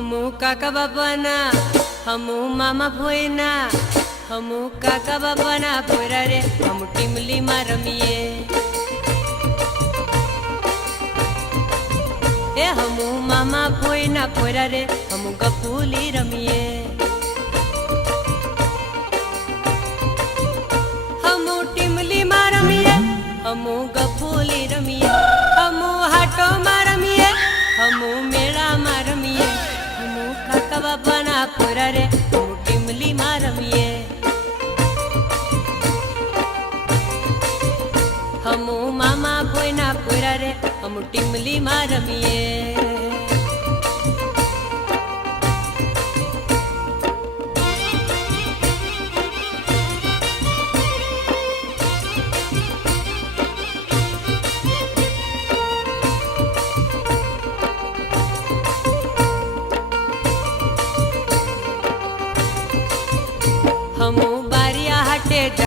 हमू काका बाबाना हमू मामा भोयना हमू काका बाबाना भोयरा रे हम टीमली में रमीए ए हमू मामा भोयना भोयरा रे हम गफूली रमीए हमू टीमली में रमीए हमू गफूली रमीए हमू हाटो में रमीए हमू मेला में रमीए हमू काका बाबाना भोयरा रे हम टीमली में रमीए हमू मामा भोयना भोयरा रे हम टीमली में रमीए हमू बारिया हाटे